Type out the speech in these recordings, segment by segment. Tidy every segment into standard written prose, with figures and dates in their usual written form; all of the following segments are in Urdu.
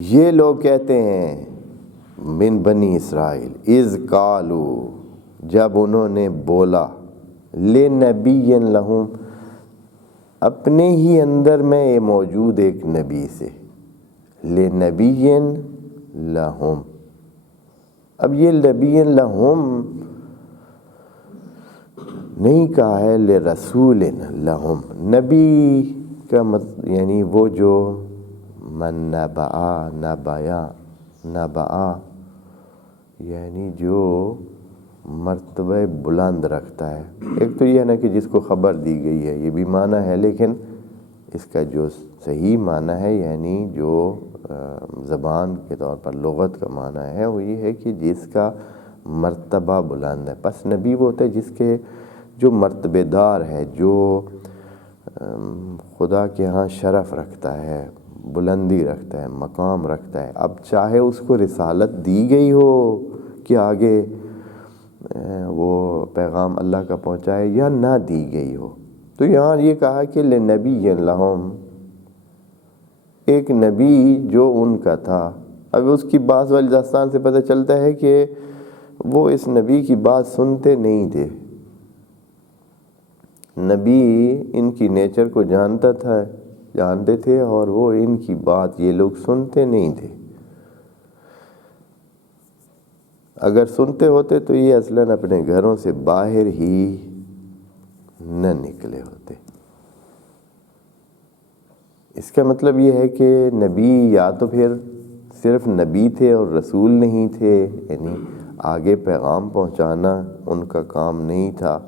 یہ لوگ کہتے ہیں من بنی اسرائیل اذ قالو، جب انہوں نے بولا لنبی لہم، اپنے ہی اندر میں یہ موجود ایک نبی سے، لنبی لہم. اب یہ نبی لہم نہیں کہا ہے لرسول لہم. نبی کا یعنی وہ جو من نبعا یعنی جو مرتبہ بلند رکھتا ہے. ایک تو یہ ہے نا کہ جس کو خبر دی گئی ہے، یہ بھی معنی ہے، لیکن اس کا جو صحیح معنی ہے یعنی جو زبان کے طور پر لغت کا معنی ہے وہ یہ ہے کہ جس کا مرتبہ بلند ہے. پس نبی وہ ہوتا ہے جس کے جو مرتبہ دار ہے، جو خدا کے ہاں شرف رکھتا ہے، بلندی رکھتا ہے، مقام رکھتا ہے. اب چاہے اس کو رسالت دی گئی ہو کہ آگے وہ پیغام اللہ کا پہنچائے یا نہ دی گئی ہو، تو یہاں یہ کہا کہ لنبی لہم، ایک نبی جو ان کا تھا. اب اس کی بات والی داستان سے پتہ چلتا ہے کہ وہ اس نبی کی بات سنتے نہیں تھے. نبی ان کی نیچر کو جانتے تھے اور وہ ان کی بات یہ لوگ سنتے نہیں تھے. اگر سنتے ہوتے تو یہ اصلاً اپنے گھروں سے باہر ہی نہ نکلے ہوتے. اس کا مطلب یہ ہے کہ نبی یا تو پھر صرف نبی تھے اور رسول نہیں تھے، یعنی آگے پیغام پہنچانا ان کا کام نہیں تھا،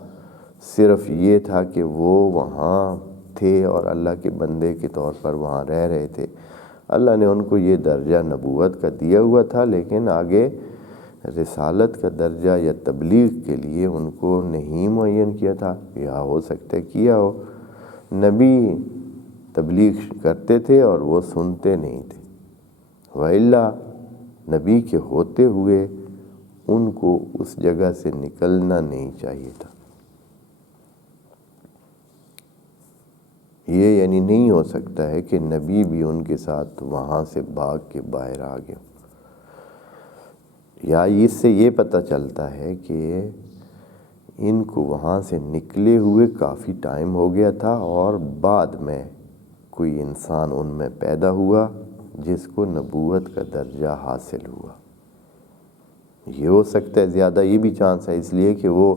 صرف یہ تھا کہ وہ وہاں تھے اور اللہ کے بندے کے طور پر وہاں رہ رہے تھے. اللہ نے ان کو یہ درجہ نبوت کا دیا ہوا تھا، لیکن آگے رسالت کا درجہ یا تبلیغ کے لیے ان کو نہیں معین کیا تھا، یا ہو سکتا ہے کیا ہو. نبی تبلیغ کرتے تھے اور وہ سنتے نہیں تھے، وَإِلَّا نبی کے ہوتے ہوئے ان کو اس جگہ سے نکلنا نہیں چاہیے تھا. یہ یعنی نہیں ہو سکتا ہے کہ نبی بھی ان کے ساتھ وہاں سے بھاگ کے باہر آ گئے. یا اس سے یہ پتہ چلتا ہے کہ ان کو وہاں سے نکلے ہوئے کافی ٹائم ہو گیا تھا اور بعد میں کوئی انسان ان میں پیدا ہوا جس کو نبوت کا درجہ حاصل ہوا. یہ ہو سکتا ہے، زیادہ یہ بھی چانس ہے، اس لیے کہ وہ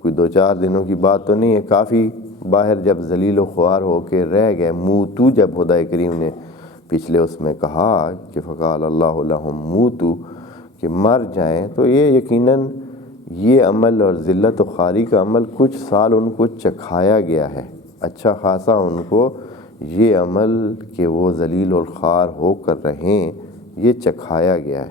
کوئی 2-4 دنوں کی بات تو نہیں ہے. کافی باہر جب ذلیل و خوار ہو کے رہ گئے، موتو جب خدا کریم نے پچھلے اس میں کہا کہ فقال اللہ لہم موتو، کہ مر جائیں، تو یہ یقیناً یہ عمل اور ذلت و خواری کا عمل کچھ سال ان کو چکھایا گیا ہے. اچھا خاصا ان کو یہ عمل کہ وہ ذلیل و خوار ہو کر رہیں، یہ چکھایا گیا ہے.